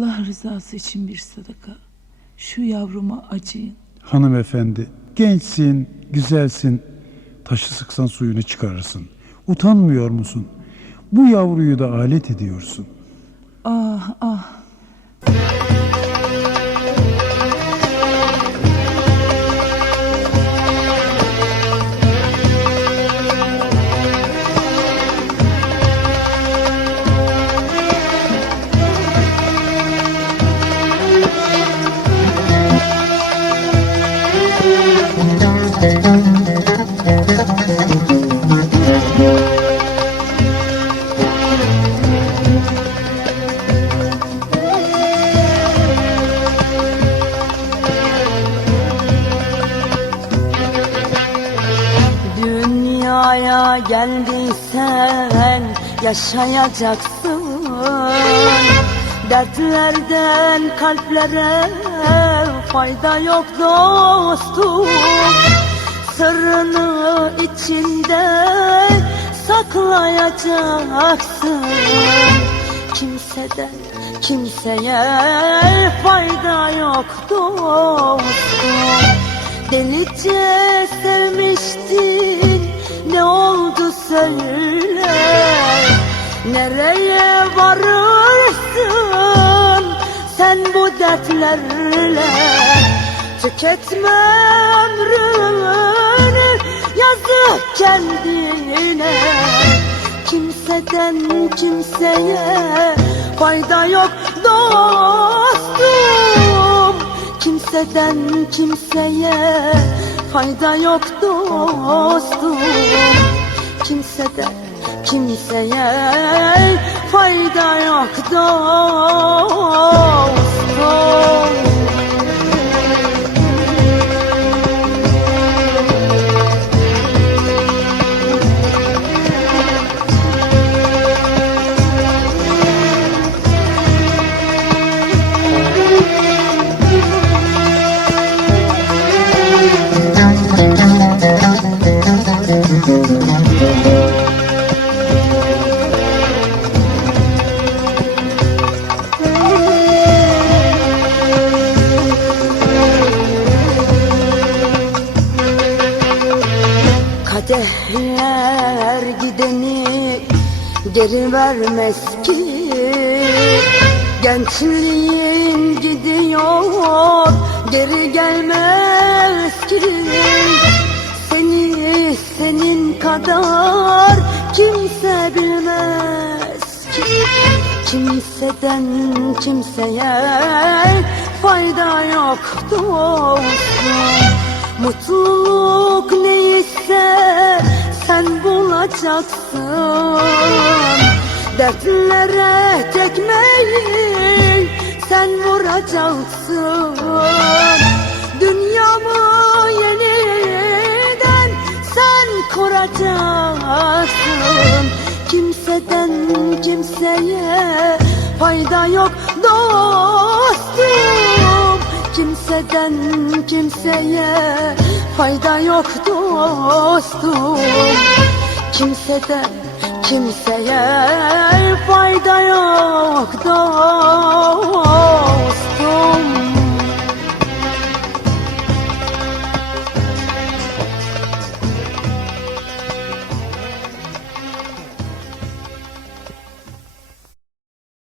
Allah rızası için bir sadaka. Şu yavruma acıyın. Hanımefendi, gençsin, güzelsin. Taşı sıksan suyunu çıkarırsın. Utanmıyor musun? Bu yavruyu da alet ediyorsun. Ah ah. Dünyaya geldiysen yaşayacaksın. Dertlerden kalplere fayda yok dostum. Sırrını içinde saklayacaksın. Kimseden kimseye fayda yok dostum. Delice sevmiştin, ne oldu söyle. Nereye varırsın sen bu dertlerle? Tüketme ömrünü, yazık kendine. Kimseden kimseye fayda yok dostum. Kimseden kimseye fayda yok dostum. Kimseden kimseye fayda yok dostum. Kadehler gideni geri vermez ki. Gençliğin gidiyor, geri gelmez ki. Seni senin kadar kimse bilmez ki. Kimseden kimseye fayda yok dostum. Mutluluk neyse sen bulacaksın. Dertlere tekmeyi sen vuracaksın. Dünyamı yeniden sen kuracaksın. Kimseden kimseye fayda yok dostum. Kimseden kimseye fayda yok dostum. Kimseden kimseye fayda yok dostum.